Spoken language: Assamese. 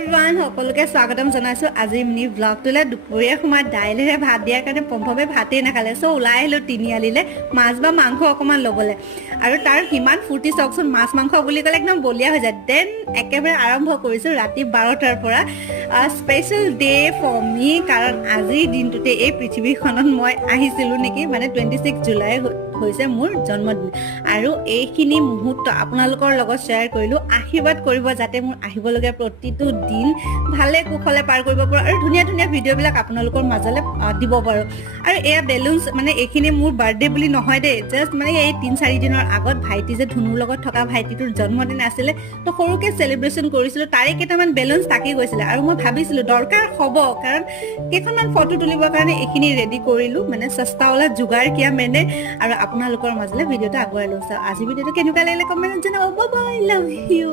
এভৰিৱান সকলোকে স্বাগতম জনাইছো আজি মিনি ব্লগটোলৈ দুপৰীয়া সময়ত দাইলেৰে ভাত দিয়াৰ কাৰণে পম্পমে ভাতেই নাখালে চ' ওলাই আহিলো তিনিআলিলে মাছ বা মাংস অকণমান ল'বলৈ আৰু তাৰ সিমান ফূৰ্তি চাওকচোন মাছ মাংস বুলি ক'লে একদম বলিয়া হৈ যায় দেন একেবাৰে আৰম্ভ কৰিছোঁ ৰাতি 12টাৰ পৰা স্পেচিয়েল ডে ফৰ মি কাৰণ আজিৰ দিনটোতে এই পৃথিৱীখনত মই আহিছিলোঁ নেকি মানে 26 জুলাই হৈছে মোৰ জন্মদিন আৰু এইখিনি মুহূৰ্ত আপোনালোকৰ লগত শ্বেয়াৰ কৰিলোঁ আশীৰ্বাদ কৰিব যাতে মোৰ আহিবলগীয়া প্ৰতিটো দিন ভালে কুশলে পাৰ কৰিব পাৰোঁ আৰু ধুনীয়া ধুনীয়া ভিডিঅ'বিলাক আপোনালোকৰ মাজলৈ দিব পাৰোঁ আৰু এয়া বেলুনছ মানে এইখিনি মোৰ বাৰ্থডে বুলি নহয় দেই জাষ্ট মানে এই 3-4 দিনৰ আগত ভাইটি যে ধুনুৰ লগত থকা ভাইটিটোৰ জন্মদিন আছিলে তো সৰুকৈ চেলিব্ৰেশ্যন কৰিছিলোঁ তাৰে কেইটামান বেলুনছ থাকি গৈছিলে আৰু মই ভাবিছিলোঁ দৰকাৰ হ'ব কাৰণ কেইখনমান ফটো তুলিবৰ কাৰণে এইখিনি ৰেডি কৰিলোঁ মানে সস্তাৱালা যোগাৰ কিয়া মেনে আৰু আপোনালোকৰ মাজলৈ ভিডিঅ'টো আগুৱাই লৈছোঁ আজি ভিডিঅ'টো কেনেকুৱা লাগিলে কমেণ্টত জনাব বাই বাই লাভ ইউ